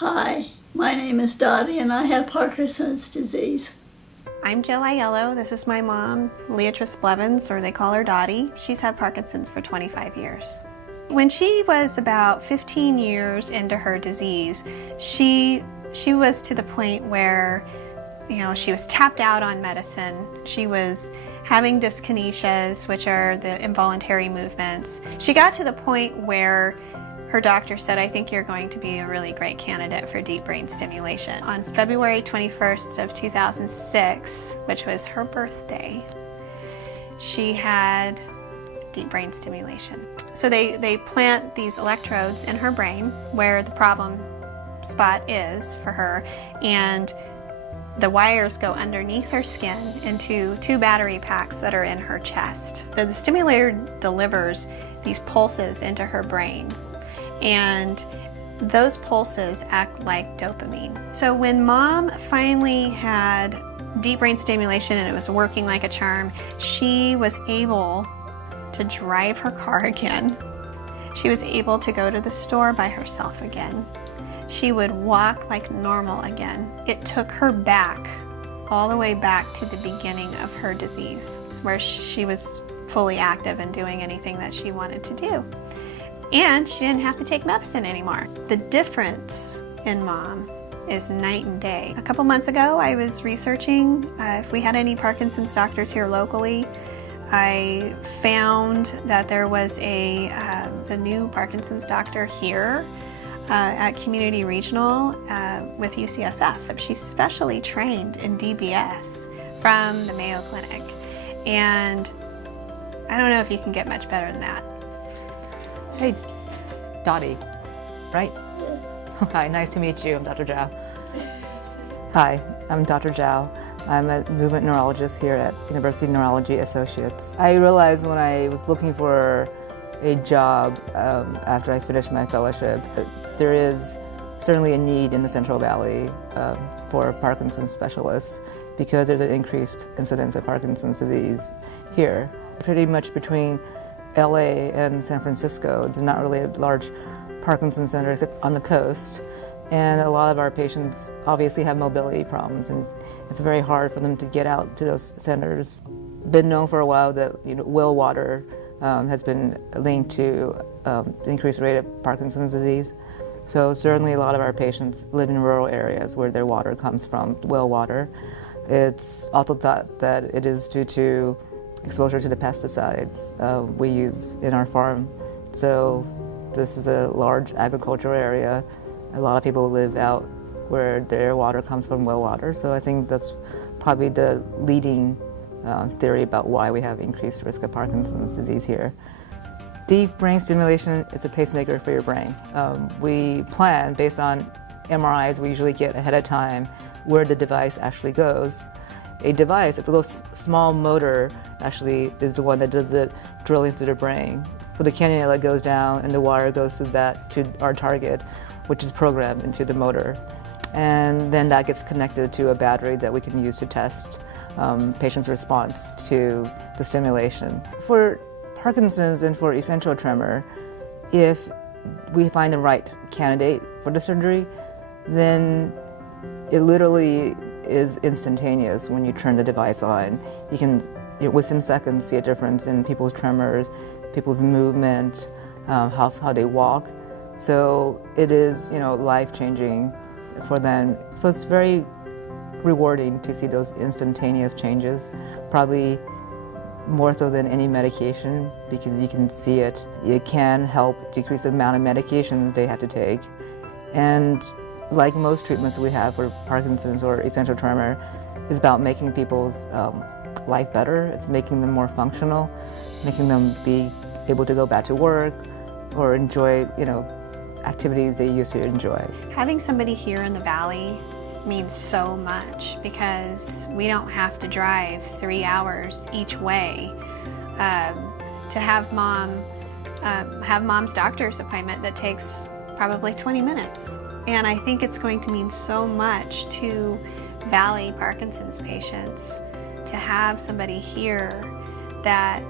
Hi, my name is Dottie and I have Parkinson's disease. I'm Jill Aiello. This is my mom, Leatrice Blevins, or they call her Dottie. She's had Parkinson's for 25 years. When she was about 15 years into her disease, she was to the point where, she was tapped out on medicine. She was having dyskinesias, which are the involuntary movements. She got to the point where her doctor said, I think you're going to be a really great candidate for deep brain stimulation. On February 21st of 2006, which was her birthday, she had deep brain stimulation. So they plant these electrodes in her brain where the problem spot is for her, and the wires go underneath her skin into two battery packs that are in her chest. The stimulator delivers these pulses into her brain, and those pulses act like dopamine. So when Mom finally had deep brain stimulation and it was working like a charm, she was able to drive her car again. She was able to go to the store by herself again. She would walk like normal again. It took her back, all the way back to the beginning of her disease, where she was fully active and doing anything that she wanted to do. And she didn't have to take medicine anymore. The difference in Mom is night and day. A couple months ago, I was researching if we had any Parkinson's doctors here locally. I found that there was the new Parkinson's doctor here at Community Regional with UCSF. She's specially trained in DBS from the Mayo Clinic. And I don't know if you can get much better than that. Hey, Dottie, right? Yeah. Hi, nice to meet you. I'm Dr. Zhao. Hi, I'm Dr. Zhao. I'm a movement neurologist here at University Neurology Associates. I realized when I was looking for a job after I finished my fellowship that there is certainly a need in the Central Valley for Parkinson's specialists because there's an increased incidence of Parkinson's disease here. Pretty much between LA and San Francisco, there's not really a large Parkinson's center except on the coast. And a lot of our patients obviously have mobility problems, and it's very hard for them to get out to those centers. Been known for a while that well water has been linked to increased rate of Parkinson's disease. So certainly a lot of our patients live in rural areas where their water comes from well water. It's also thought that it is due to exposure to the pesticides we use in our farm. So this is a large agricultural area. A lot of people live out where their water comes from well water. So I think that's probably the leading theory about why we have increased risk of Parkinson's disease here. Deep brain stimulation is a pacemaker for your brain. We plan based on MRIs we usually get ahead of time where the device actually goes. A device, a little small motor, actually is the one that does the drilling through the brain. So the cannula goes down and the wire goes through that to our target, which is programmed into the motor. And then that gets connected to a battery that we can use to test patients' response to the stimulation. For Parkinson's and for essential tremor, if we find the right candidate for the surgery, then it literally is instantaneous when you turn the device on. You can, within seconds, see a difference in people's tremors, people's movement, how they walk. So it is, life-changing for them. So it's very rewarding to see those instantaneous changes, probably more so than any medication, because you can see it. It can help decrease the amount of medications they have to take. And like most treatments we have for Parkinson's or essential tremor, is about making people's life better. It's making them more functional, making them be able to go back to work or enjoy, activities they used to enjoy. Having somebody here in the Valley means so much because we don't have to drive 3 hours each way to have Mom's doctor's appointment that takes probably 20 minutes. And I think it's going to mean so much to Valley Parkinson's patients to have somebody here that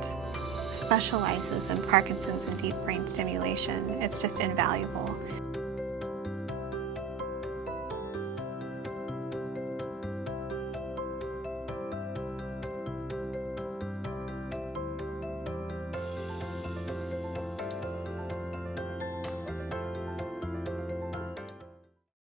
specializes in Parkinson's and deep brain stimulation. It's just invaluable.